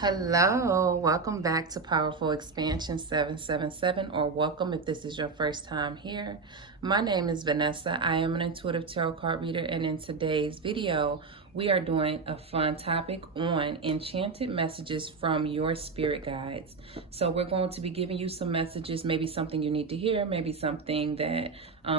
Hello, welcome back to Powerful Expansion 777, or welcome if this is your first time here. My name is Vanessa. I am an intuitive tarot card reader, and in today's video, we are doing a fun topic on enchanted messages from your spirit guides. So we're going to be giving you some messages, maybe something you need to hear, maybe something that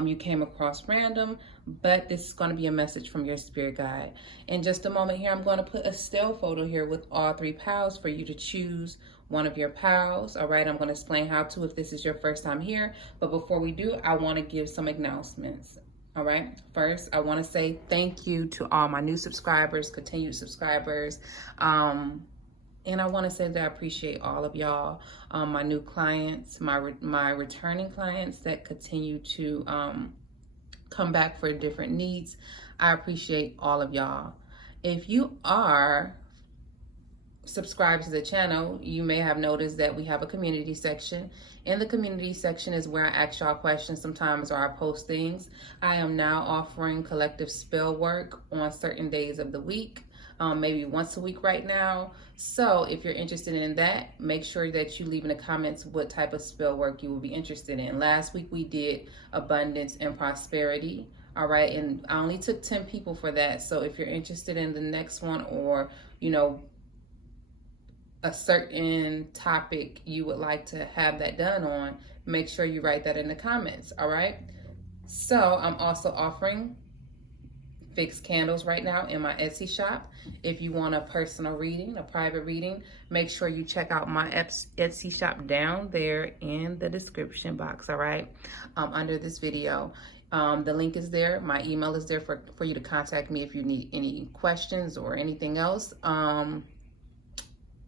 you came across random, but this is going to be a message from your spirit guide. In just a moment here, I'm going to put a still photo here with all three pals for you to choose one of your pals. All right, I'm going to explain how to if this is your first time here. But before we do, I want to give some announcements. All right, first, I want to say thank you to all my new subscribers, continued subscribers. And I want to say that I appreciate all of y'all, my new clients, my returning clients that continue to come back for different needs. I appreciate all of y'all. If you are subscribed to the channel, you may have noticed that we have a community section. In the community section is where I ask y'all questions sometimes, or I post things. I am now offering collective spell work on certain days of the week, maybe once a week right now. So if you're interested in that, make sure that you leave in the comments what type of spell work you will be interested in. Last week we did abundance and prosperity. All right, and I only took 10 people for that. So if you're interested in the next one, or a certain topic you would like to have that done on, make sure you write that in the comments. All right, so I'm also offering fixed candles right now in my Etsy shop. If you want a personal reading, a private reading, make sure you check out my Etsy shop down there in the description box. All right, under this video. The link is there. My email is there for you to contact me if you need any questions or anything else.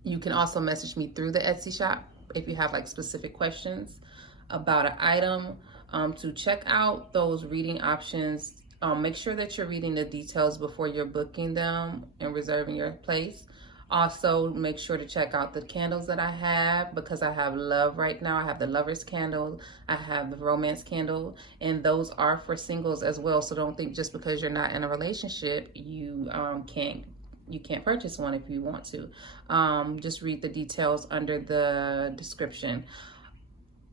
You can also message me through the Etsy shop if you have like specific questions about an item. To check out those reading options, make sure that you're reading the details before you're booking them and reserving your place. Also, make sure to check out the candles that I have, because I have love right now. I have the lover's candle, I have the romance candle, and those are for singles as well. So don't think just because you're not in a relationship, you can't purchase one if you want to. Just read the details under the description.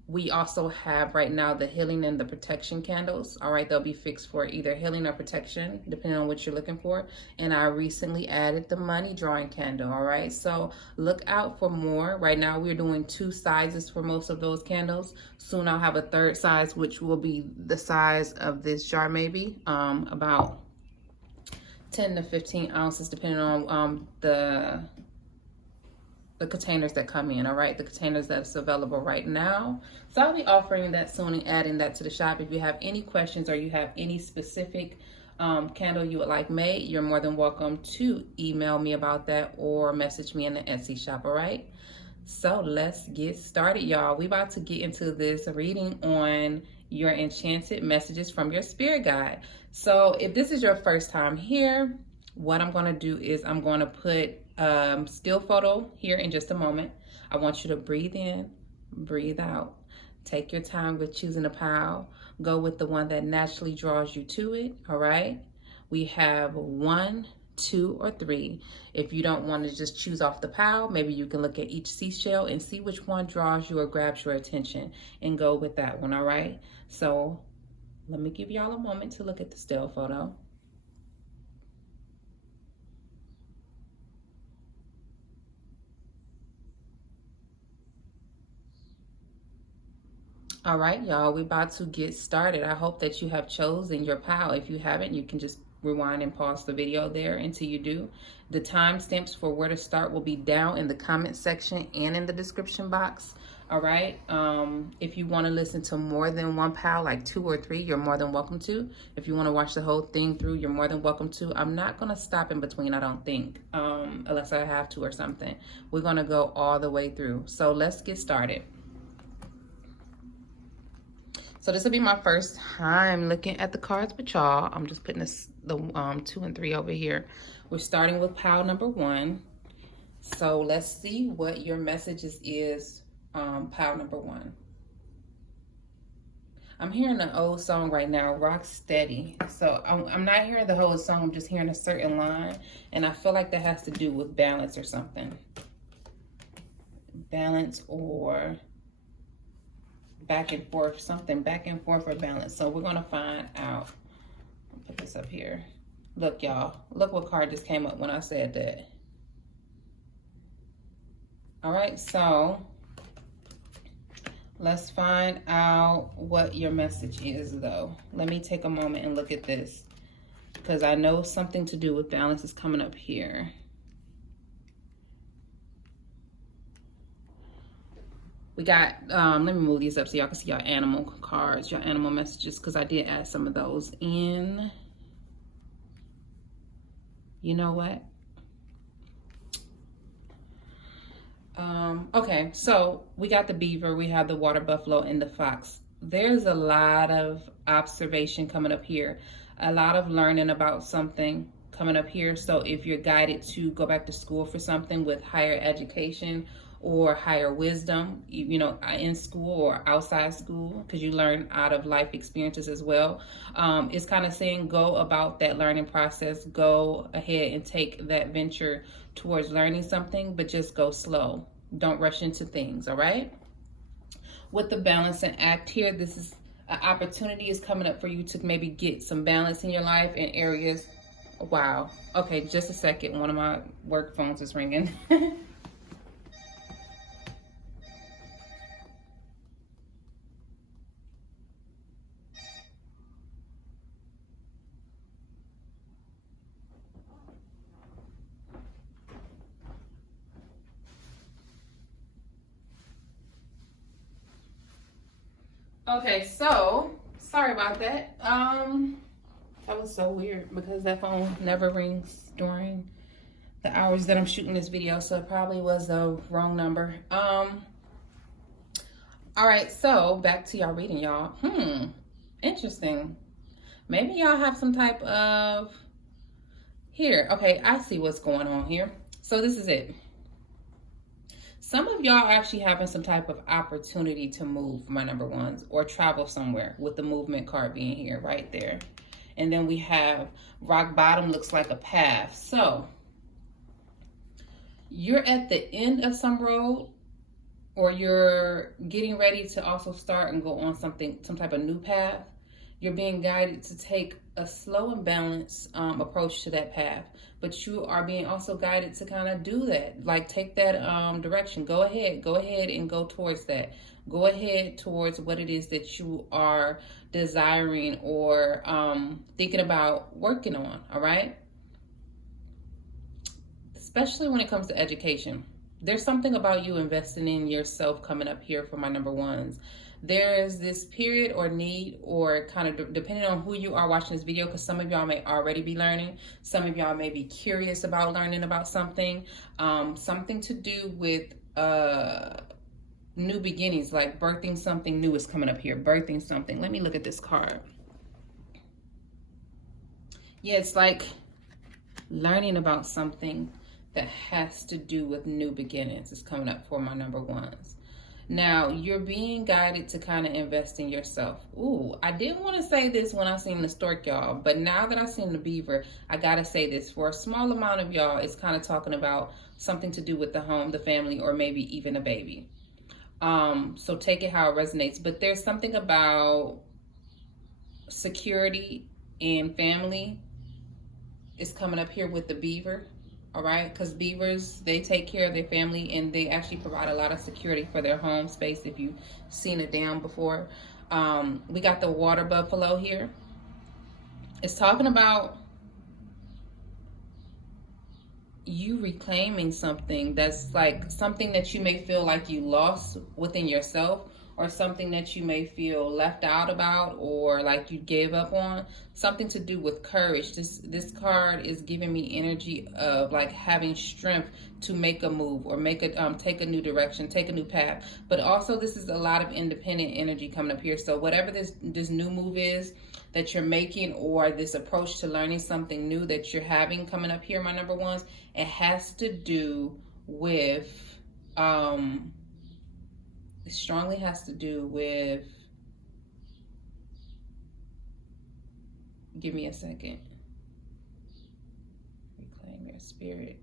We also have right now the healing and the protection candles. All right, they'll be fixed for either healing or protection, depending on what you're looking for. And I recently added the money drawing candle. All right, so look out for more. Right now we're doing 2 sizes for most of those candles. Soon I'll have a 3rd size, which will be the size of this jar, maybe about 10 to 15 ounces, depending on the containers that come in. All right, the containers that's available right now. So I'll be offering that soon and adding that to the shop. If you have any questions or you have any specific candle you would like made, you're more than welcome to email me about that or message me in the Etsy shop. All right, so let's get started, y'all. We about to get into this reading on your enchanted messages from your spirit guide. So if this is your first time here, what I'm going to do is I'm going to put still photo here in just a moment. I want you to breathe in, breathe out. Take your time with choosing a pile. Go with the one that naturally draws you to it. All right, we have 1, 2, or 3. If you don't want to just choose off the pile, maybe you can look at each seashell and see which one draws you or grabs your attention and go with that one. All right, so let me give y'all a moment to look at the still photo. All right, y'all, we're about to get started. I hope that you have chosen your pile. If you haven't, you can just rewind and pause the video there until you do. The timestamps for where to start will be down in the comment section and in the description box. All right, if you want to listen to more than one pile, like 2 or 3, you're more than welcome to. If you want to watch the whole thing through, you're more than welcome to. I'm not going to stop in between, I don't think, unless I have to or something. We're going to go all the way through. So let's get started. So this will be my first time looking at the cards with y'all. I'm just putting the 2 and 3 over here. We're starting with pile number 1. So let's see what your messages is, pile number 1. I'm hearing an old song right now, Rock Steady. So I'm not hearing the whole song, I'm just hearing a certain line. And I feel like that has to do with balance or something. balance or back and forth, something back and forth or balance. So we're gonna find out. I'll put this up here. Look, y'all, look what card just came up when I said that. All right, so let's find out what your message is, though. Let me take a moment and look at this, because I know something to do with balance is coming up here. We got, let me move these up so y'all can see your animal cards, your animal messages, because I did add some of those in. You know what? Okay, so we got the beaver, we have the water buffalo, and the fox. There's a lot of observation coming up here, a lot of learning about something coming up here. So if you're guided to go back to school for something with higher education or higher wisdom, you know, in school or outside school, because you learn out of life experiences as well. It's kind of saying go about that learning process, go ahead and take that venture towards learning something, but just go slow. Don't rush into things, all right? With the balance and act here, this is an opportunity is coming up for you to maybe get some balance in your life in areas. Wow. Okay, just a second. One of my work phones is ringing. Okay, so sorry about that. That was so weird because that phone never rings during the hours that I'm shooting this video, so it probably was the wrong number. All right, so back to y'all reading, y'all. Interesting. Maybe y'all have some type of here. Okay, I see what's going on here. So this is it. Some of y'all are actually having some type of opportunity to move, my number ones, or travel somewhere, with the movement card being here right there. And then we have rock bottom, looks like a path. So you're at the end of some road, or you're getting ready to also start and go on some type of new path. You're being guided to take a slow and balanced approach to that path, but you are being also guided to kind of do that, like take that direction. Go ahead and go towards that. Go ahead towards what it is that you are desiring or thinking about working on, all right? Especially when it comes to education. There's something about you investing in yourself coming up here for my number ones. There's this period or need, or kind of depending on who you are watching this video, because some of y'all may already be learning. Some of y'all may be curious about learning about something. Something to do with new beginnings, like birthing something new is coming up here. Birthing something. Let me look at this card. Yeah, it's like learning about something that has to do with new beginnings is coming up for my number ones. Now, you're being guided to kind of invest in yourself. Ooh, I didn't want to say this when I seen the stork, y'all, but now that I've seen the beaver, I got to say this. For a small amount of y'all, it's kind of talking about something to do with the home, the family, or maybe even a baby. So take it how it resonates. But there's something about security and family is coming up here with the beaver. All right, because beavers, they take care of their family and they actually provide a lot of security for their home space if you've seen a dam before. We got the water buffalo here. It's talking about you reclaiming something that's like something that you may feel like you lost within yourself, or something that you may feel left out about, or like you gave up on. Something to do with courage. This card is giving me energy of like having strength to make a move, or make a take a new direction, take a new path. But also this is a lot of independent energy coming up here. So whatever this new move is that you're making, or this approach to learning something new that you're having coming up here, my number ones, it has to do with it strongly has to do with, give me a second. Reclaim your spirit.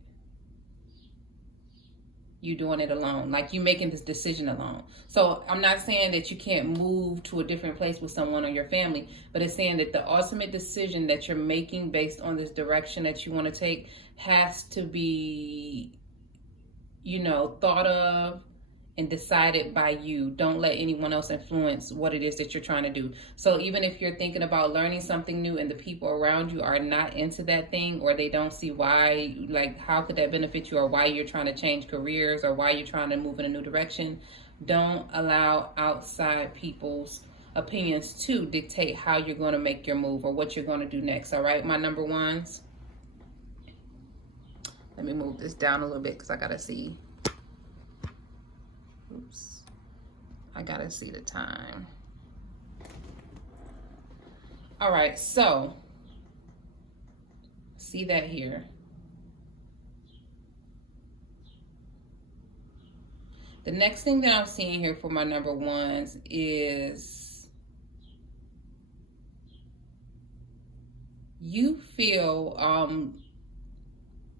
you doing it alone. Like you making this decision alone. So I'm not saying that you can't move to a different place with someone or your family, but it's saying that the ultimate decision that you're making based on this direction that you want to take has to be, thought of and decided by you. Don't let anyone else influence what it is that you're trying to do. So even if you're thinking about learning something new and the people around you are not into that thing, or they don't see why, like how could that benefit you, or why you're trying to change careers, or why you're trying to move in a new direction, don't allow outside people's opinions to dictate how you're going to make your move or what you're going to do next. All right, my number ones. Let me move this down a little bit because I gotta see. Oops. I gotta see the time. All right, so see that here. The next thing that I'm seeing here for my number ones is you feel,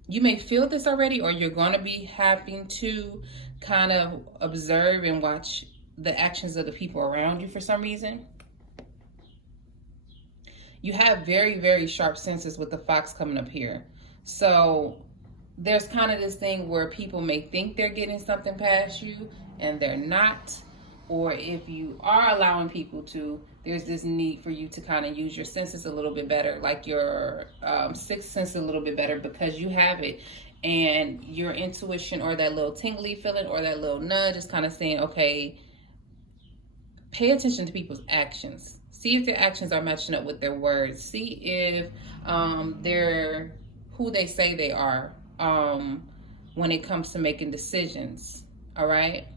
you may feel this already, or you're going to be having to kind of observe and watch the actions of the people around you for some reason. You have very, very sharp senses with the fox coming up here. So there's kind of this thing where people may think they're getting something past you and they're not. Or if you are allowing people to, there's this need for you to kind of use your senses a little bit better, like your sixth sense a little bit better, because you have it. And your intuition, or that little tingly feeling, or that little nudge is kind of saying, okay, pay attention to people's actions. See if their actions are matching up with their words. See if they're who they say they are when it comes to making decisions. All right?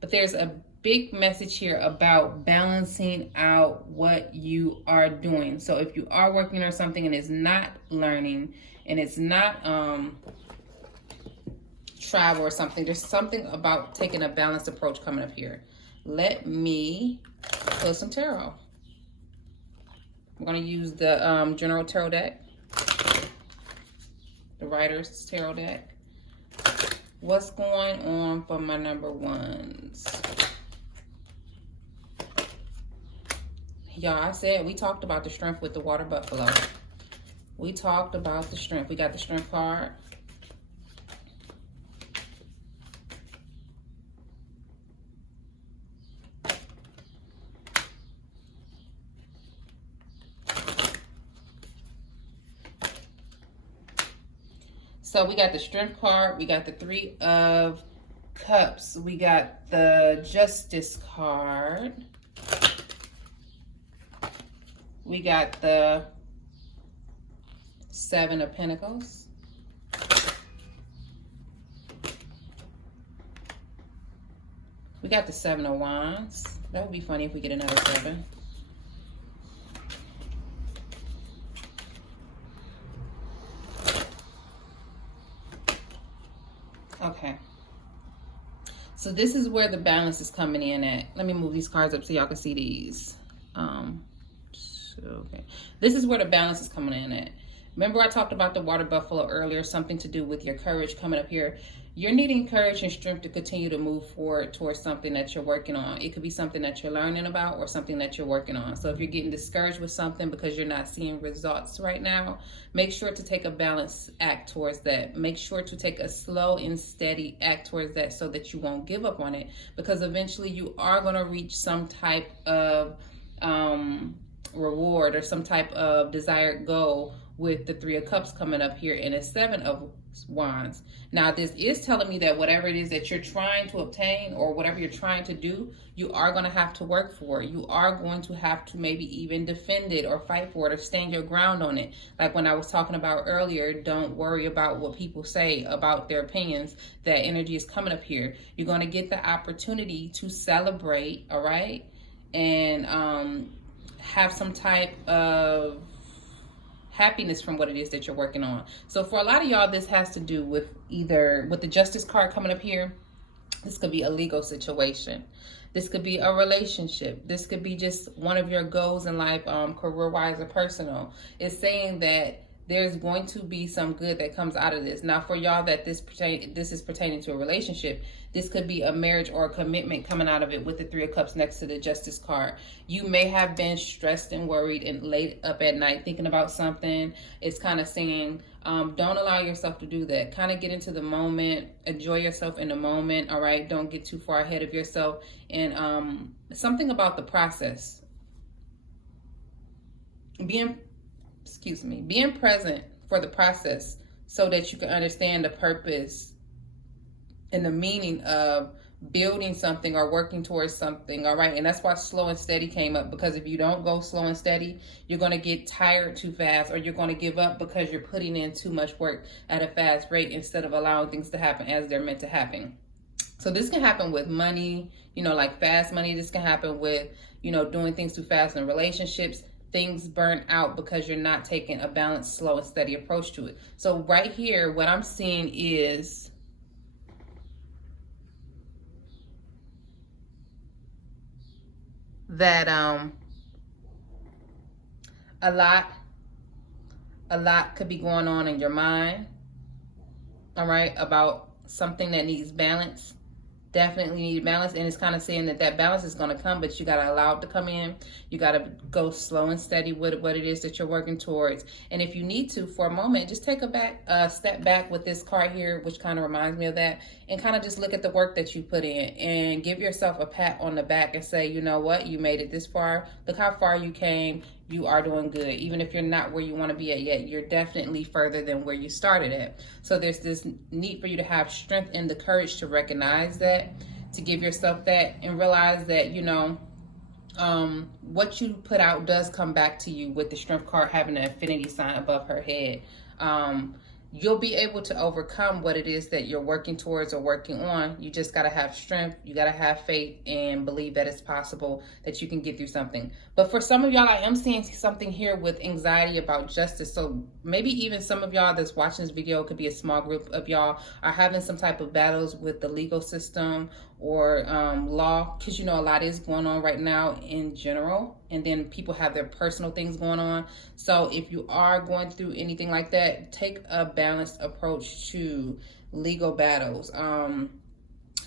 But there's a big message here about balancing out what you are doing. So if you are working on something and it's not learning, and it's not travel or something, there's something about taking a balanced approach coming up here. Let me pull some tarot. I'm going to use the General Tarot deck, the Writer's Tarot deck. What's going on for my number ones? Y'all, I said we talked about the strength with the water buffalo. We talked about the strength. We got the strength card. So we got the strength card. We got the 3 of Cups. We got the Justice card. We got the 7 of Pentacles. We got the 7 of Wands. That would be funny if we get another 7. Okay. So this is where the balance is coming in at. Let me move these cards up so y'all can see these. Okay. This is where the balance is coming in at. Remember I talked about the water buffalo earlier, something to do with your courage coming up here. You're needing courage and strength to continue to move forward towards something that you're working on. It could be something that you're learning about or something that you're working on. So if you're getting discouraged with something because you're not seeing results right now, make sure to take a balanced act towards that. Make sure to take a slow and steady act towards that so that you won't give up on it, because eventually you are going to reach some type of reward or some type of desired goal with the 3 of Cups coming up here and a 7 of Wands. Now this is telling me that whatever it is that you're trying to obtain or whatever you're trying to do, you are going to have to work for it. You are going to have to maybe even defend it or fight for it or stand your ground on it. Like when I was talking about earlier, don't worry about what people say about their opinions. That energy is coming up here. You're going to get the opportunity to celebrate, all right? And have some type of happiness from what it is that you're working on. So for a lot of y'all, this has to do with either with the Justice card coming up here. This could be a legal situation. This could be a relationship. This could be just one of your goals in life, career-wise or personal. It's saying that there's going to be some good that comes out of this. Now, for y'all that this is pertaining to a relationship, this could be a marriage or a commitment coming out of it with the Three of Cups next to the Justice card. You may have been stressed and worried and late up at night thinking about something. It's kind of saying, don't allow yourself to do that. Kind of get into the moment, enjoy yourself in the moment, all right? Don't get too far ahead of yourself. And something about the process. Being present for the process so that you can understand the purpose and the meaning of building something or working towards something, all right? And that's why slow and steady came up, because if you don't go slow and steady, you're going to get tired too fast, or you're going to give up because you're putting in too much work at a fast rate instead of allowing things to happen as they're meant to happen. So this can happen with money, like fast money. This can happen with, doing things too fast in relationships. Things burn out because you're not taking a balanced, slow, and steady approach to it. So right here, what I'm seeing is that a lot could be going on in your mind, all right, about something that needs balance. Definitely need balance, and it's kind of saying that balance is going to come, but you got to allow it to come in. You got to go slow and steady with what it is that you're working towards. And if you need to, for a moment, just take a step back with this card here, which kind of reminds me of that, and kind of just look at the work that you put in and give yourself a pat on the back and say, you know what, you made it this far. Look how far you came. You are doing good. Even if you're not where you want to be at yet, you're definitely further than where you started at. So there's this need for you to have strength and the courage to recognize that, to give yourself that, and realize that, what you put out does come back to you, with the Strength card having an infinity sign above her head. You'll be able to overcome what it is that you're working towards or working on. You just got to have strength. You got to have faith and believe that it's possible that you can get through something. But for some of y'all, I am seeing something here with anxiety about justice. So maybe even some of y'all that's watching this video, could be a small group of y'all, are having some type of battles with the legal system or law, because a lot is going on right now in general, and then people have their personal things going on. So if you are going through anything like that, take a balanced approach to legal battles.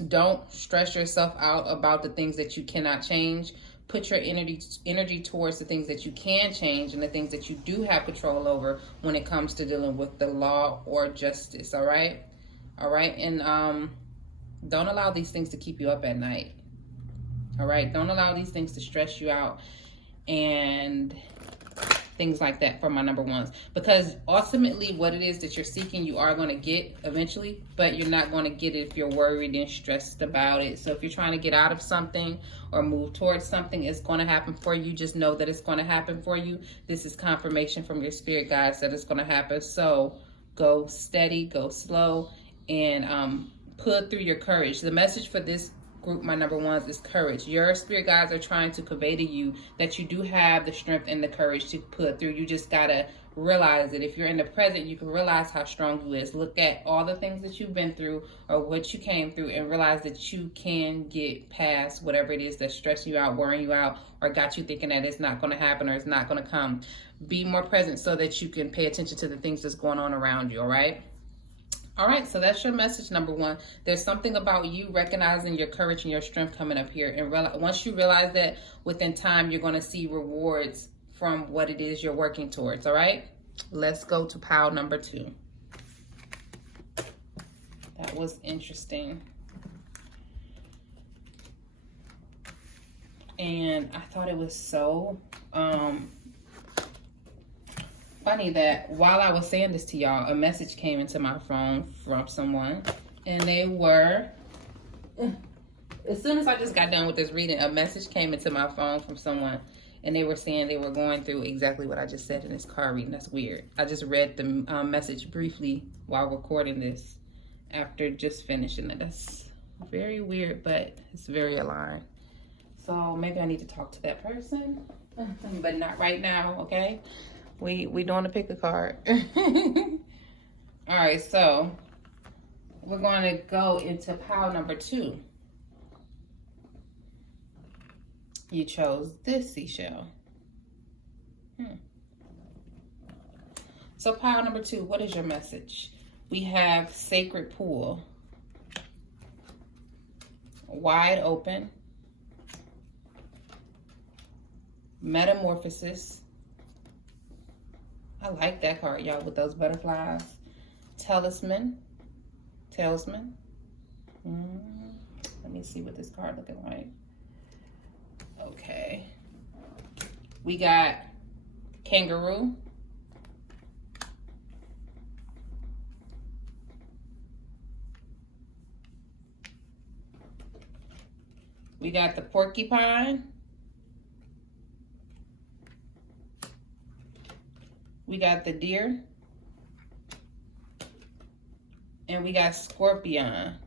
Don't stress yourself out about the things that you cannot change. Put your energy towards the things that you can change and the things that you do have control over when it comes to dealing with the law or justice. All right, and don't allow these things to keep you up at night. All right, don't allow these things to stress you out and things like that for my number ones, because ultimately what it is that you're seeking, you are going to get eventually, but you're not going to get it if you're worried and stressed about it. So if you're trying to get out of something or move towards something, it's going to happen for you. Just know that it's going to happen for you. This is confirmation from your spirit guides that it's going to happen. So go steady, go slow, and pull through your courage. The message for this group, my number ones, is courage. Your spirit guides are trying to convey to you that you do have the strength and the courage to put through. You just gotta realize it. If you're in the present, you can realize how strong you is. Look at all the things that you've been through or what you came through, and realize that you can get past whatever it is that's stressing you out, worrying you out, or got you thinking that it's not going to happen or it's not going to come. Be more present so that you can pay attention to the things that's going on around you. All right, so that's your message, number one. There's something about you recognizing your courage and your strength coming up here. And once you realize that, within time, you're going to see rewards from what it is you're working towards. All right, let's go to pile number two. That was interesting. And I thought it was so funny that while I was saying this to y'all, a message came into my phone from someone, and they were, as soon as I just got done with this reading, a message came into my phone from someone, and they were saying they were going through exactly what I just said in this card reading. That's weird. I just read the message briefly while recording this after just finishing it. That's very weird, but it's very aligned. So maybe I need to talk to that person, but not right now, okay? We doing a pick a card. All right, so we're going to go into pile number two. You chose this seashell. So pile number 2, what is your message? We have sacred pool, wide open, metamorphosis. I like that card, y'all, with those butterflies. Talisman. Let me see what this card looking like. Okay. We got kangaroo. We got the porcupine. We got the deer. And we got scorpion.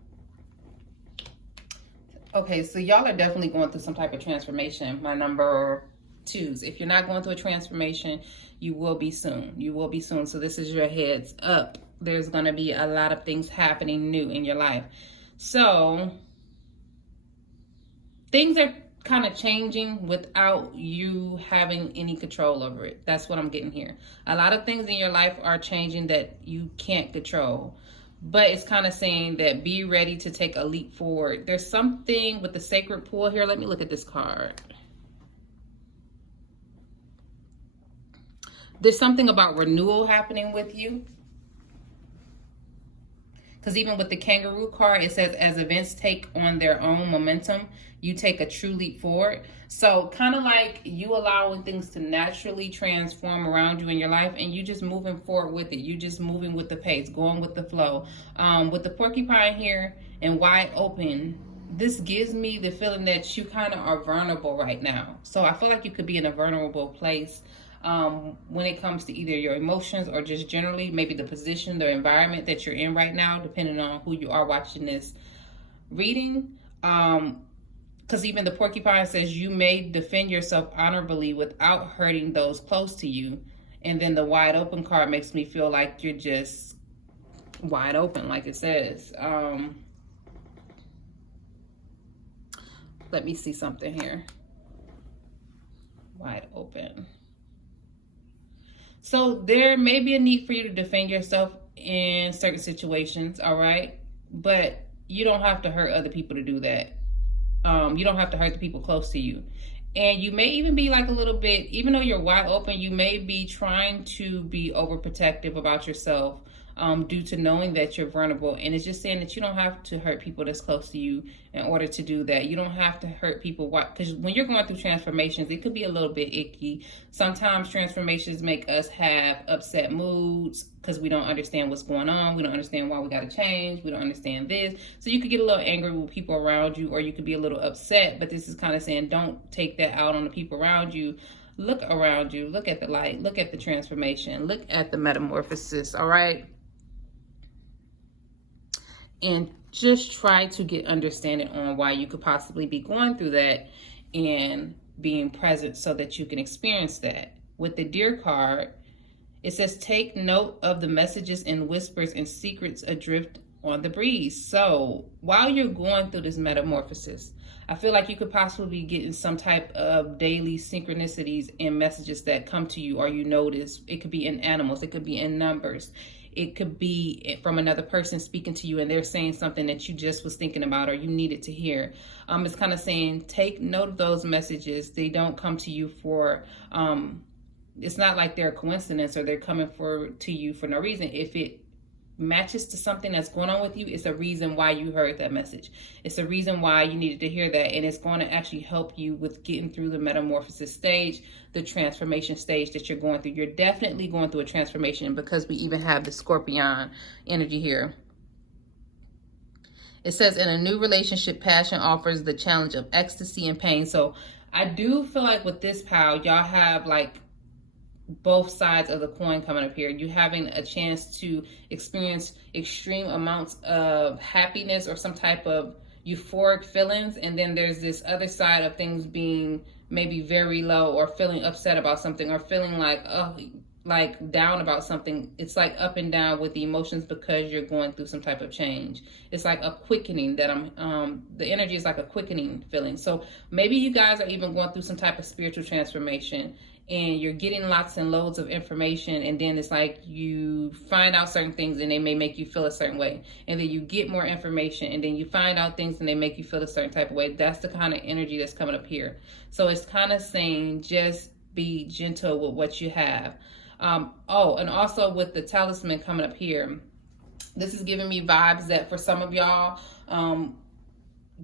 Okay, so y'all are definitely going through some type of transformation, my number 2s. If you're not going through a transformation, you will be soon. You will be soon. So this is your heads up. There's going to be a lot of things happening new in your life. So things are kind of changing without you having any control over it. That's what I'm getting here. A lot of things in your life are changing that you can't control. But it's kind of saying that be ready to take a leap forward. There's something with the sacred pool here. Let me look at this card. There's something about renewal happening with you. Because even with the kangaroo card, it says as events take on their own momentum, you take a true leap forward. So kind of like you allowing things to naturally transform around you in your life, and you just moving forward with it. You just moving with the pace, going with the flow. With the porcupine here and wide open, this gives me the feeling that you kind of are vulnerable right now. So I feel like you could be in a vulnerable place when it comes to either your emotions or just generally maybe the position, the environment that you're in right now, depending on who you are watching this reading. Because even the porcupine says you may defend yourself honorably without hurting those close to you. And then the wide open card makes me feel like you're just wide open, like it says. Let me see something here. Wide open. So there may be a need for you to defend yourself in certain situations, all right? But you don't have to hurt other people to do that. You don't have to hurt the people close to you. And you may even be like a little bit, even though you're wide open, you may be trying to be overprotective about yourself due to knowing that you're vulnerable. And it's just saying that you don't have to hurt people that's close to you in order to do that. You don't have to hurt people. Because when you're going through transformations, it could be a little bit icky. Sometimes transformations make us have upset moods because we don't understand what's going on. We don't understand why we got to change. We don't understand this. So you could get a little angry with people around you, or you could be a little upset. But this is kind of saying don't take that out on the people around you. Look around you. Look at the light. Look at the transformation. Look at the metamorphosis. All right. And just try to get understanding on why you could possibly be going through that and being present so that you can experience that. With the deer card, it says take note of the messages and whispers and secrets adrift on the breeze. So while you're going through this metamorphosis, I feel like you could possibly be getting some type of daily synchronicities and messages that come to you or you notice. It could be in animals. It could be in numbers. It could be from another person speaking to you and they're saying something that you just was thinking about or you needed to hear. It's kind of saying take note of those messages. They don't come to you for, it's not like they're a coincidence or they're coming to you for no reason. If it matches to something that's going on with you, it's a reason why you heard that message. It's a reason why you needed to hear that, and it's going to actually help you with getting through the metamorphosis stage, the transformation stage that you're going through. You're definitely going through a transformation because we even have the scorpion energy here. It says in a new relationship, passion offers the challenge of ecstasy and pain. So I do feel like with this pile, y'all have like both sides of the coin coming up here. You having a chance to experience extreme amounts of happiness or some type of euphoric feelings, and then there's this other side of things being maybe very low or feeling upset about something or feeling like down about something. It's like up and down with the emotions because you're going through some type of change. It's like a quickening that the energy is like a quickening feeling. So maybe you guys are even going through some type of spiritual transformation. and you're getting lots and loads of information, and then it's like you find out certain things and they may make you feel a certain way, and then you get more information and then you find out things and they make you feel a certain type of way. That's the kind of energy that's coming up here. So it's kind of saying just be gentle with what you have. Oh, and also with the talisman coming up here, this is giving me vibes that for some of y'all,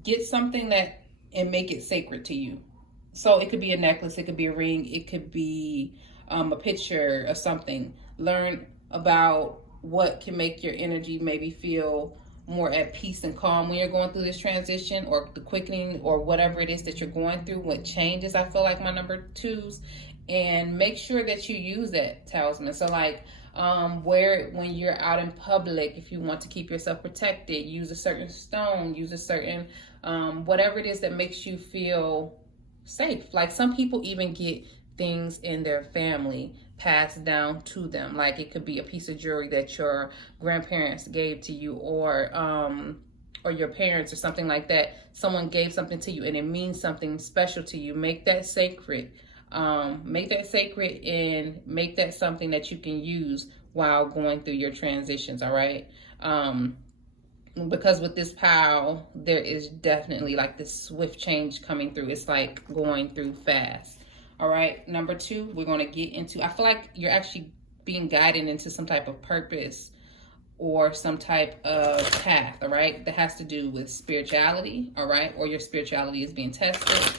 get something that and make it sacred to you. So it could be a necklace, it could be a ring, it could be a picture or something. Learn about what can make your energy maybe feel more at peace and calm when you're going through this transition, or the quickening, or whatever it is that you're going through, what changes. I feel like my number twos, and make sure that you use that talisman. So like where when you're out in public, if you want to keep yourself protected, use a certain stone, use a certain whatever it is that makes you feel safe. Like some people even get things in their family passed down to them. Like it could be a piece of jewelry that your grandparents gave to you, or your parents, or something like that. Someone gave something to you and it means something special to you. Make that sacred. Make that sacred, and make that something that you can use while going through your transitions. All right. Because with this pile, there is definitely like this swift change coming through. It's like going through fast. All right. Number two, we're going to get into, I feel like you're actually being guided into some type of purpose or some type of path. All right. That has to do with spirituality. All right. Or your spirituality is being tested.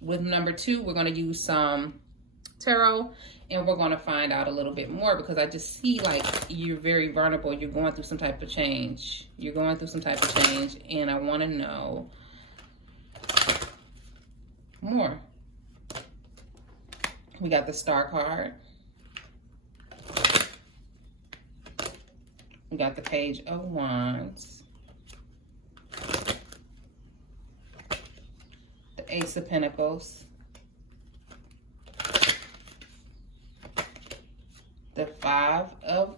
With number two, we're going to use some tarot, and we're going to find out a little bit more, because I just see like you're very vulnerable. You're going through some type of change. You're going through some type of change, and I want to know more. We got the Star card. We got the Page of Wands. The Ace of Pentacles. The Five of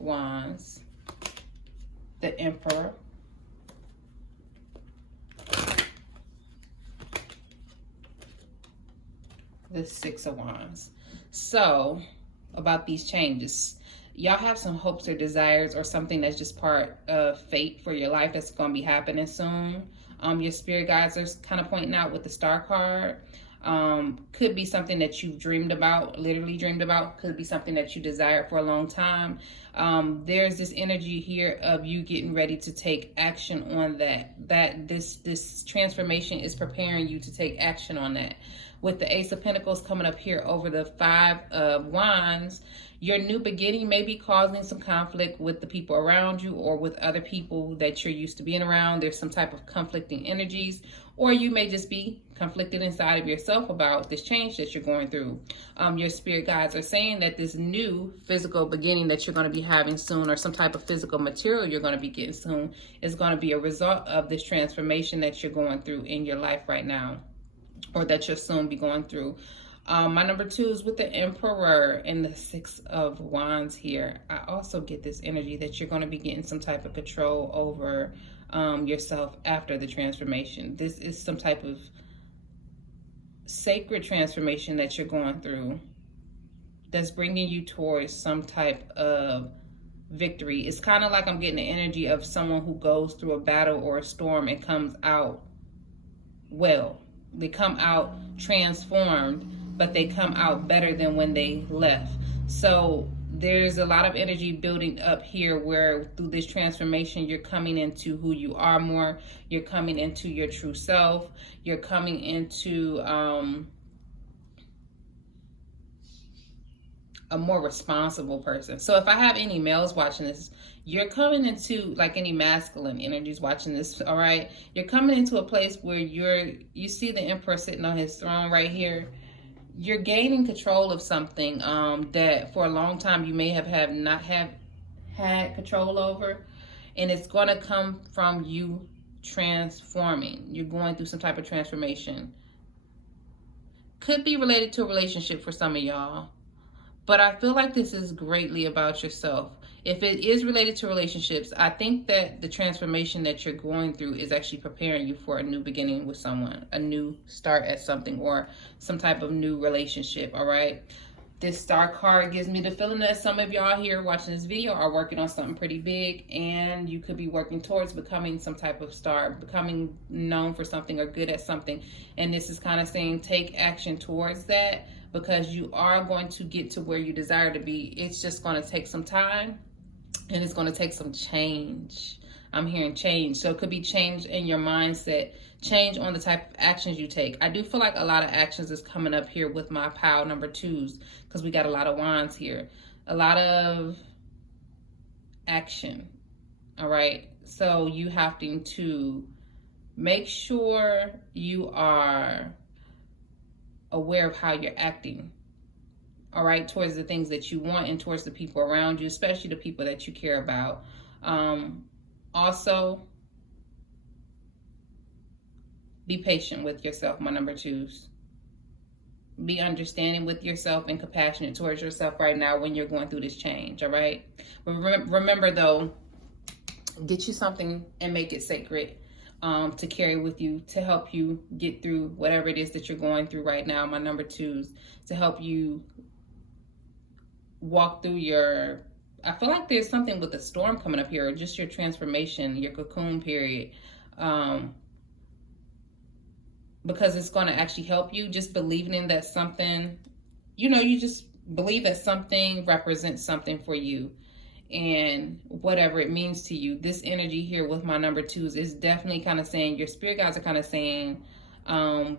Wands. The Emperor. The Six of Wands. So, about these changes, y'all have some hopes or desires, or something that's just part of fate for your life that's going to be happening soon. Your spirit guides are kind of pointing out with the Star card. Could be something that you've dreamed about, literally dreamed about. Could be something that you desired for a long time. There's this energy here of you getting ready to take action on that. This transformation is preparing you to take action on that. With the Ace of Pentacles coming up here over the Five of Wands, your new beginning may be causing some conflict with the people around you, or with other people that you're used to being around. There's some type of conflicting energies, or you may just be conflicted inside of yourself about this change that you're going through. Your spirit guides are saying that this new physical beginning that you're going to be having soon, or some type of physical material you're going to be getting soon, is going to be a result of this transformation that you're going through in your life right now, or that you'll soon be going through. My number two is with the Emperor and the Six of Wands here. I also get this energy that you're going to be getting some type of control over yourself after the transformation. This is some type of sacred transformation that you're going through that's bringing you towards some type of victory. It's kind of like I'm getting the energy of someone who goes through a battle or a storm and comes out well. They come out transformed, but they come out better than when they left. So there's a lot of energy building up here, where through this transformation, you're coming into who you are more. You're coming into your true self. You're coming into a more responsible person. So if I have any males watching this, you're coming into, like any masculine energies watching this, all right? You're coming into a place where you see the Emperor sitting on his throne right here. You're gaining control of something that for a long time you may not have had control over, and it's going to come from you transforming. You're going through some type of transformation. Could be related to a relationship for some of y'all, but I feel like this is greatly about yourself. If it is related to relationships, I think that the transformation that you're going through is actually preparing you for a new beginning with someone, a new start at something, or some type of new relationship, all right? This star card gives me the feeling that some of y'all here watching this video are working on something pretty big, and you could be working towards becoming some type of star, becoming known for something or good at something. And this is kind of saying take action towards that, because you are going to get to where you desire to be. It's just going to take some time, and it's going to take some change. I'm hearing change. So it could be change in your mindset, change on the type of actions you take. I do feel like a lot of actions is coming up here with my pile number 2s, because we got a lot of wands here. A lot of action, all right? So you have to make sure you are aware of how you're acting, all right, towards the things that you want and towards the people around you, especially the people that you care about. Also, be patient with yourself, my number 2s. Be understanding with yourself and compassionate towards yourself right now when you're going through this change, all right? But remember, though, get you something and make it sacred to carry with you, to help you get through whatever it is that you're going through right now, my number 2s, to help you walk through your... I feel like there's something with the storm coming up here, or just your transformation, your cocoon period. Because it's going to actually help you, just believing in that something, you just believe that something represents something for you, and whatever it means to you. This energy here with my number 2s is definitely kind of saying, your spirit guides are kind of saying,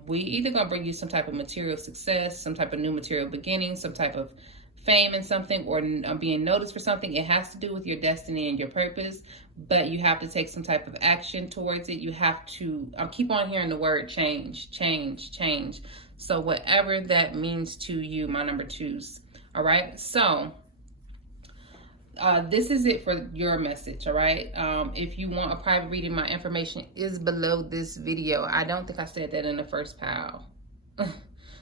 we either going to bring you some type of material success, some type of new material beginning, some type of fame in something, or being noticed for something. It has to do with your destiny and your purpose, but you have to take some type of action towards it. You have to, I keep on hearing the word change, change, change. So whatever that means to you, my number 2s. All right. So this is it for your message. All right. If you want a private reading, my information is below this video. I don't think I said that in the first pile.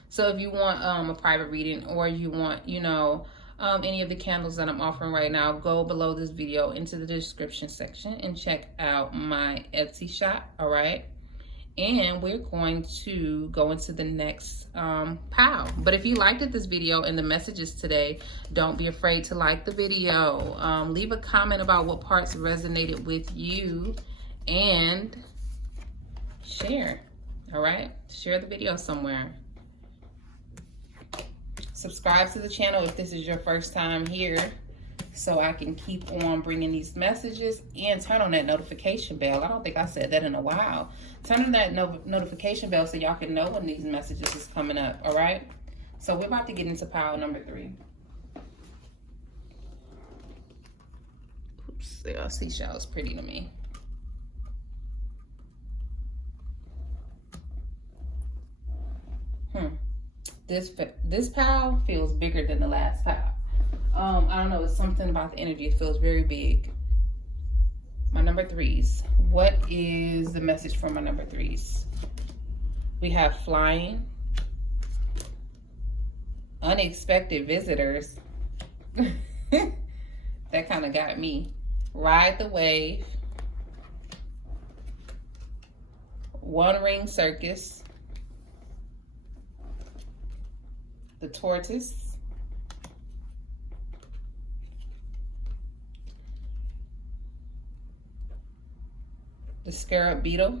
So if you want a private reading, or you want, any of the candles that I'm offering right now, go below this video into the description section and check out my Etsy shop, all right? And we're going to go into the next pile. But if you liked this video and the messages today, don't be afraid to like the video. Leave a comment about what parts resonated with you, and share, all right? Share the video somewhere. Subscribe to the channel if this is your first time here, so I can keep on bringing these messages, and turn on that notification bell. I don't think I said that in a while. Turn on that notification bell so y'all can know when these messages is coming up, all right? So we're about to get into pile number 3. Oops, y'all see, seashells pretty to me. This pile feels bigger than the last pile. I don't know, it's something about the energy. It feels very big. My number 3s. What is the message for my number 3s? We have flying, unexpected visitors. That kind of got me. Ride the wave, one ring circus, the tortoise, the scarab beetle,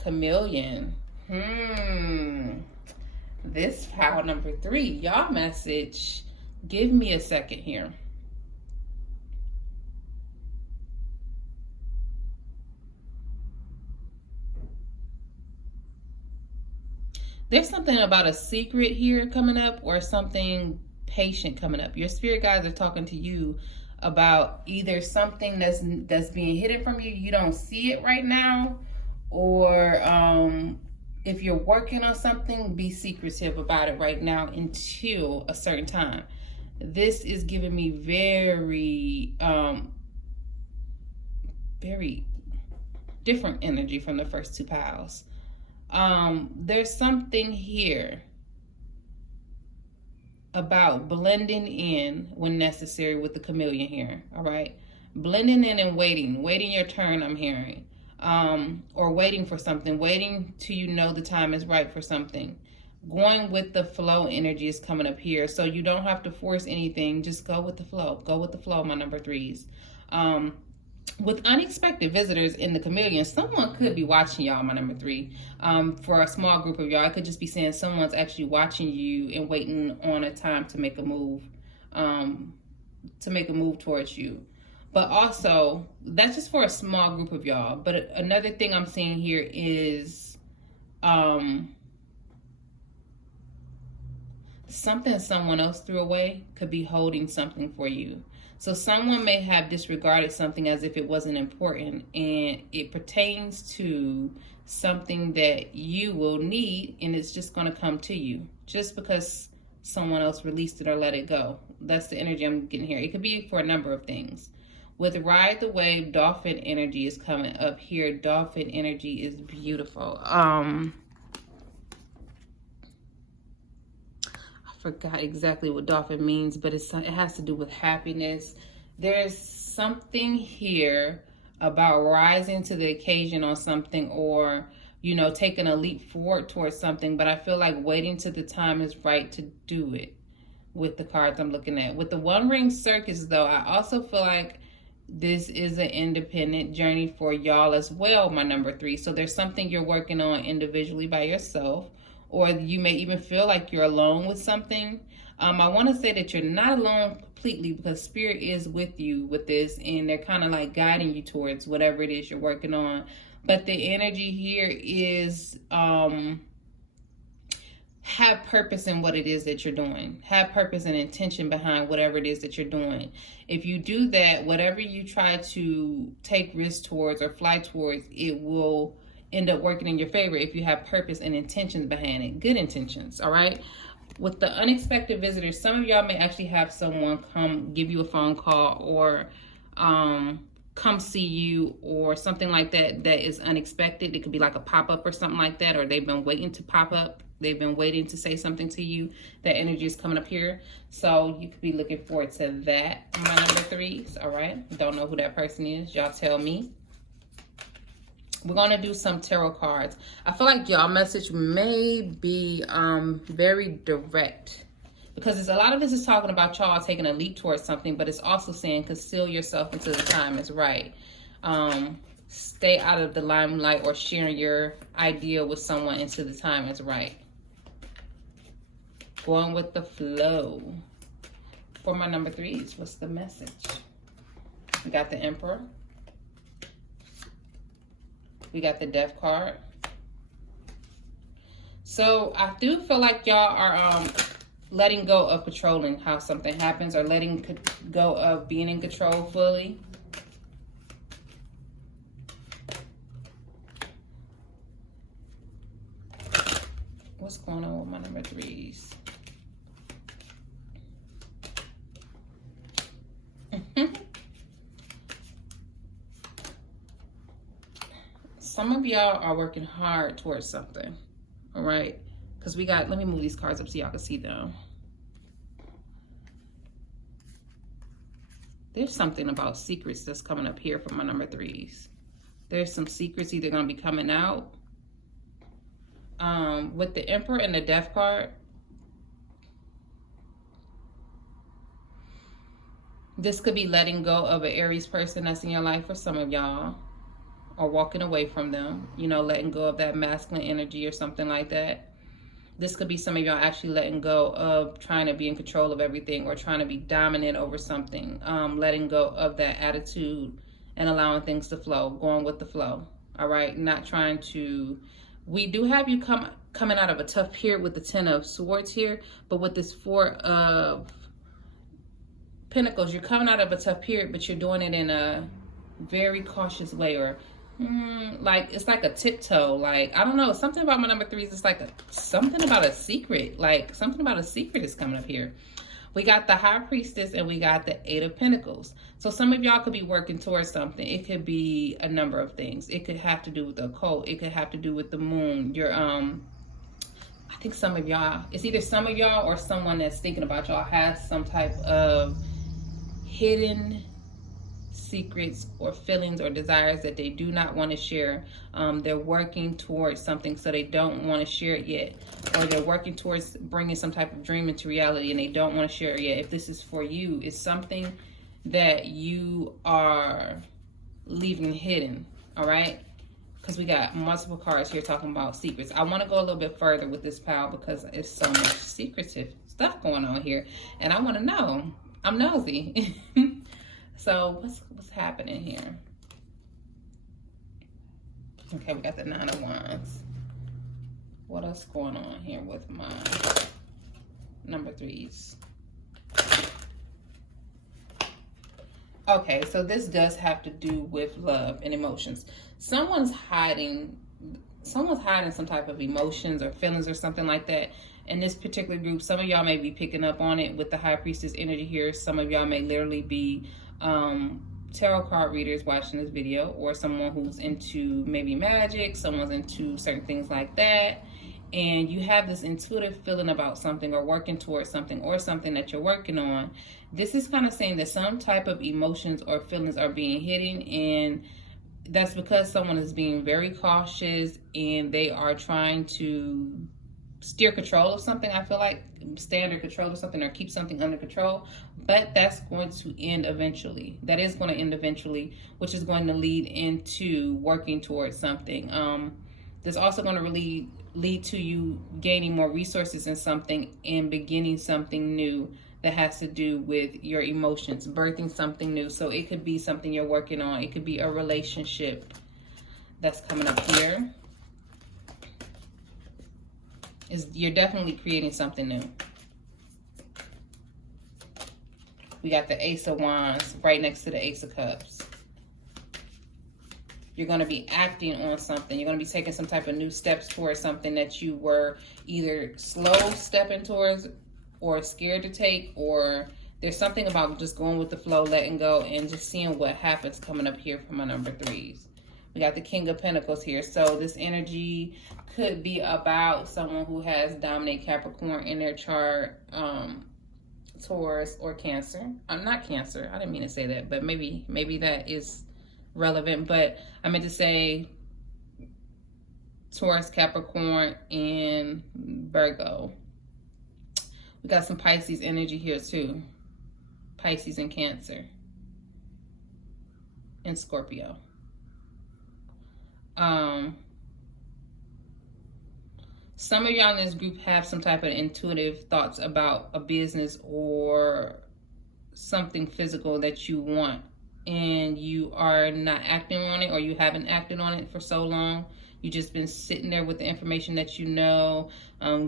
chameleon. This pile number 3, y'all message. Give me a second here. There's something about a secret here coming up, or something patient coming up. Your spirit guides are talking to you about either something that's being hidden from you, you don't see it right now, or if you're working on something, be secretive about it right now until a certain time. This is giving me very very different energy from the first 2 piles. There's something here about blending in when necessary with the chameleon here. All right, blending in and waiting your turn. I'm hearing, or waiting for something, waiting till you know the time is right for something. Going with the flow energy is coming up here, so you don't have to force anything. Just go with the flow. Go with the flow, my number threes. With unexpected visitors in the chameleon, someone could be watching y'all, my number three. For a small group of y'all, I could just be saying someone's actually watching you and waiting on a time to make a move, towards you. But also, that's just for a small group of y'all. But another thing I'm seeing here is something someone else threw away could be holding something for you. So someone may have disregarded something as if it wasn't important, and it pertains to something that you will need, and it's just going to come to you just because someone else released it or let it go. That's the energy I'm getting here. It could be for a number of things. With Ride the Wave, dolphin energy is coming up here. Dolphin energy is beautiful. I forgot exactly what dolphin means, but it has to do with happiness. There's something here about rising to the occasion on something, or taking a leap forward towards something, but I feel like waiting till the time is right to do it with the cards I'm looking at. With the One Ring Circus, though, I also feel like this is an independent journey for y'all as well, my number three. So there's something you're working on individually by yourself, or you may even feel like you're alone with something. I want to say that you're not alone completely, because Spirit is with you with this, and they're kind of like guiding you towards whatever it is you're working on. But the energy here is have purpose in what it is that you're doing. Have purpose and intention behind whatever it is that you're doing. If you do that, whatever you try to take risks towards or fly towards, it will end up working in your favor if you have purpose and intentions behind it. Good intentions, all right? With the unexpected visitors, some of y'all may actually have someone come give you a phone call, or come see you, or something like that is unexpected. It could be like a pop-up or something like that, or they've been waiting to pop up. They've been waiting to say something to you. That energy is coming up here. So you could be looking forward to that, my number threes, all right? Don't know who that person is. Y'all tell me. We're going to do some tarot cards. I feel like y'all message may be very direct, because a lot of this is talking about y'all taking a leap towards something, but it's also saying conceal yourself until the time is right. Stay out of the limelight or sharing your idea with someone until the time is right. Going with the flow. For my number threes, what's the message? We got the Emperor. We got the Death card. So I do feel like y'all are letting go of controlling how something happens, or letting go of being in control fully. What's going on with my number threes? Some of y'all are working hard towards something, all right? Because we got, let me move these cards up so y'all can see them. There's something about secrets that's coming up here for my number threes. There's some secrets either going to be coming out. With the Emperor and the Death card, this could be letting go of an Aries person that's in your life for some of y'all, or walking away from them, letting go of that masculine energy or something like that. This could be some of y'all actually letting go of trying to be in control of everything, or trying to be dominant over something, letting go of that attitude and allowing things to flow, going with the flow, all right? Not trying to, we do have you coming out of a tough period with the Ten of Swords here, but with this Four of Pentacles, you're coming out of a tough period, but you're doing it in a very cautious way, or like it's like a tiptoe. Like, I don't know, something about my number threes. It's like something about a secret. Like something about a secret is coming up here. We got the High Priestess and we got the Eight of Pentacles. So some of y'all could be working towards something. It could be a number of things. It could have to do with the occult. It could have to do with the moon. Your I think some of y'all, it's either some of y'all or someone that's thinking about y'all has some type of hidden secrets or feelings or desires that they do not want to share. They're working towards something, so they don't want to share it yet, or they're working towards bringing some type of dream into reality and they don't want to share it yet. If this is for you, it's something that you are leaving hidden. All right, because we got multiple cards here talking about secrets. I want to go a little bit further with this pile because it's so much secretive stuff going on here, and I want to know. I'm nosy. So what's happening here? Okay, we got the 9 of Wands. What else going on here with my number 3s? Okay, so this does have to do with love and emotions. Someone's hiding some type of emotions or feelings or something like that. In this particular group, some of y'all may be picking up on it with the High Priestess energy here. Some of y'all may literally be tarot card readers watching this video, or someone who's into maybe magic, someone's into certain things like that, and you have this intuitive feeling about something or working towards something or something that you're working on. This is kind of saying that some type of emotions or feelings are being hidden, and that's because someone is being very cautious and they are trying to steer control of something. I feel like stay under control of something or keep something under control, but that's going to end eventually. That is going to end eventually, which is going to lead into working towards something. There's also going to lead to you gaining more resources in something and beginning something new that has to do with your emotions, birthing something new. So it could be something you're working on. It could be a relationship that's coming up here. You're definitely creating something new. We got the Ace of Wands right next to the Ace of Cups. You're going to be acting on something. You're going to be taking some type of new steps towards something that you were either slow stepping towards or scared to take, or there's something about just going with the flow, letting go, and just seeing what happens coming up here for my number 3s. We got the King of Pentacles here. So this energy could be about someone who has dominant Capricorn in their chart, Taurus or Cancer. Not Cancer. I didn't mean to say that, but maybe that is relevant. But I meant to say Taurus, Capricorn, and Virgo. We got some Pisces energy here too. Pisces and Cancer. And Scorpio. Some of y'all in this group have some type of intuitive thoughts about a business or something physical that you want, and you are not acting on it, or you haven't acted on it for so long. You've just been sitting there with the information that you know,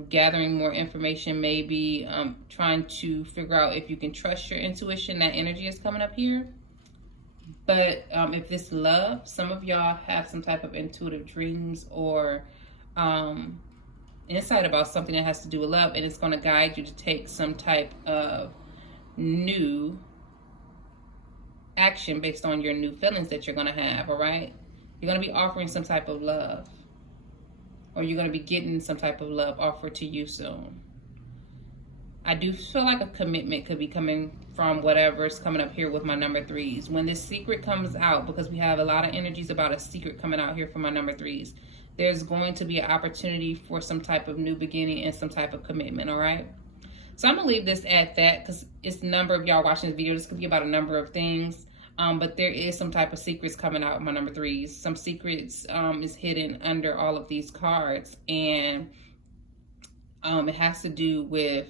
gathering more information, maybe trying to figure out if you can trust your intuition. That energy is coming up here. But if it's love, some of y'all have some type of intuitive dreams or insight about something that has to do with love, and it's going to guide you to take some type of new action based on your new feelings that you're going to have, all right? You're going to be offering some type of love, or you're going to be getting some type of love offered to you soon. I do feel like a commitment could be coming from whatever's coming up here with my number 3s. When this secret comes out, because we have a lot of energies about a secret coming out here for my number 3s, there's going to be an opportunity for some type of new beginning and some type of commitment, all right? So I'm going to leave this at that because it's a number of y'all watching this video. This could be about a number of things, but there is some type of secrets coming out of my number 3s. Some secrets is hidden under all of these cards, and it has to do with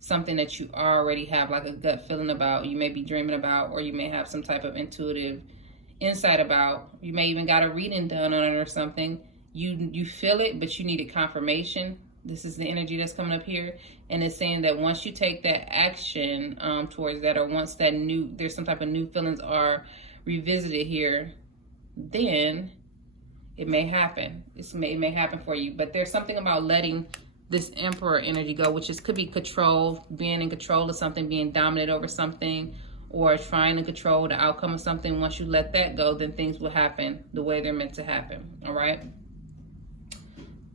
something that you already have like a gut feeling about, you may be dreaming about, or you may have some type of intuitive insight about. You may even got a reading done on it or something. You feel it, but you needed confirmation. This is the energy that's coming up here, and it's saying that once you take that action towards that, or once that there's some type of new feelings are revisited here, then it may happen. It may happen for you. But there's something about letting this Emperor energy go, which could be control, being in control of something, being dominant over something, or trying to control the outcome of something. Once you let that go, then things will happen the way they're meant to happen. All right.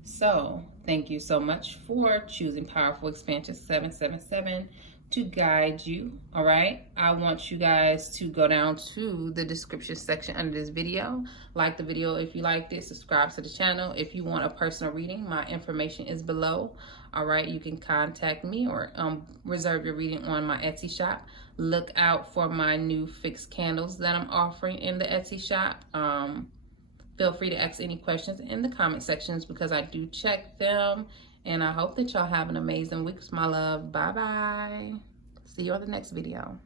So Thank you so much for choosing Powerful Expansion 777 to guide you. All right, I want you guys to go down to the description section under this video. Like the video if you liked it, subscribe to the channel. If you want a personal reading, my information is below. All right, you can contact me or reserve your reading on my Etsy shop. Look out for my new fixed candles that I'm offering in the Etsy shop. Feel free to ask any questions in the comment sections because I do check them. And I hope that y'all have an amazing week. My love. Bye-bye. See you on the next video.